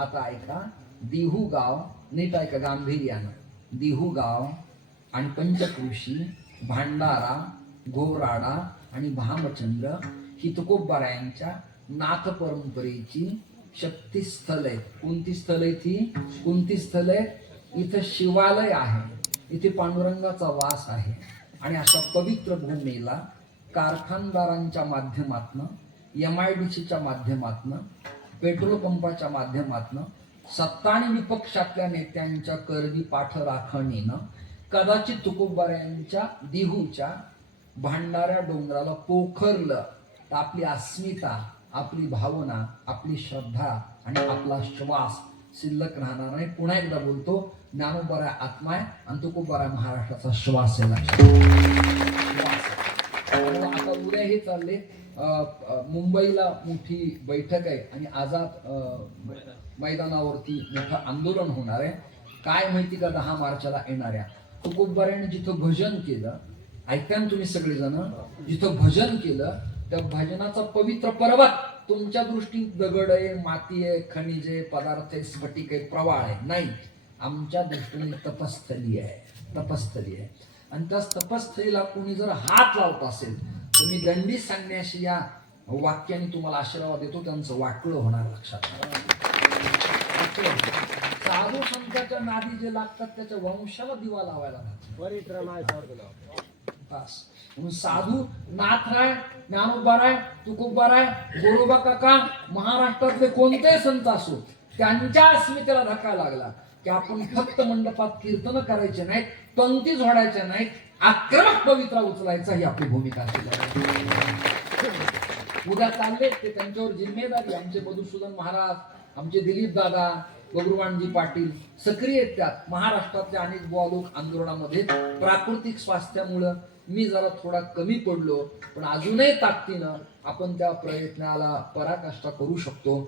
आता ऐका, दिहू गाव नीट ऐका गांभीर्यानं. दिहू गाव आणि पंचकृषी, भांडारा, गोराडा आणि भामचंद्र ही तुकोबारायांच्या नाथ परंपरेची शक्ती स्थल आहेत. कोणती स्थल आहे ती? कोणती स्थल आहे? इथं शिवालय आहे, इथे पांडुरंगाचा वास आहे. आणि अशा पवित्र भूमीला कारखानदारांच्या माध्यमातनं, MIDCच्या माध्यमातनं, पेट्रोल पंपाच्या माध्यमातनं, सत्ता आणि विपक्षातल्या नेत्यांच्या करदी पाठराखणीनं कदाचित तुकोबारायांच्या दिहूच्या भांडाऱ्या डोंगराला पोखरलं तर आपली अस्मिता, आपली भावना, आपली श्रद्धा आणि आपला श्वास शिल्लक राहणार नाही. पुन्हा एकदा बोलतो, ज्ञानोबा आत्मा आहे आणि तुकोबा महाराष्ट्राचा श्वास आहे. आता उद्या हे चालले, मुंबईला मोठी बैठक आहे आणि आझाद मैदानावरती मोठं आंदोलन होणार आहे. काय माहिती का, 10 मार्चला येणाऱ्या तुकोबारायांनी जिथं भजन केलं, ऐकता ना तुम्ही सगळेजण, जिथं भजन केलं त्या भजनाचा पवित्र पर्वत तुमच्या दृष्टीत दगड आहे, माती आहे, खनिज आहे, पदार्थ आहे, स्फटिक आहे, प्रवाळ आहे. नाही, आमच्या दृष्टीने तपस्थली आहे, तपस्थली आहे. आणि त्या तपस्थलीला कोणी जर हात लावत असेल तर मी दंडी संन्यासी या वाक्याने तुम्हाला आशीर्वाद देतो, त्यांचं वाटलं होणार. लक्षात साधू संतांच्या नादी जे लागतात त्याच्या वंशाला दिवा लावायला बस. म्हणून साधू नाथराय, ज्ञानोबाराय, तुकोबाराय, गोरोबा काका, महाराष्ट्रातले कोणते संत असो, त्यांच्या अस्मितेला धक्का लागला की आपण फक्त मंडपात कीर्तन करायचे नाहीत, पंक्ती जोडायच्या नाहीत, आक्रमक पवित्रा उचलायचा ही आपली भूमिका असेल. उद्या चालले ते त्यांच्यावर जिम्मेदारी. आमचे मधुसूदन महाराज, आमचे दिलीप दादा, बगरुवाणजी पाटील सक्रिय आहेत त्यात. महाराष्ट्रातल्या अनेक बुवा लोक आंदोलनामध्ये. प्राकृतिक स्वास्थ्यामुळं मी जरा थोडा कमी पडलो, पण अजूनही ताकदीनं आपण त्या प्रयत्नाला पराकाष्ठा करू शकतो.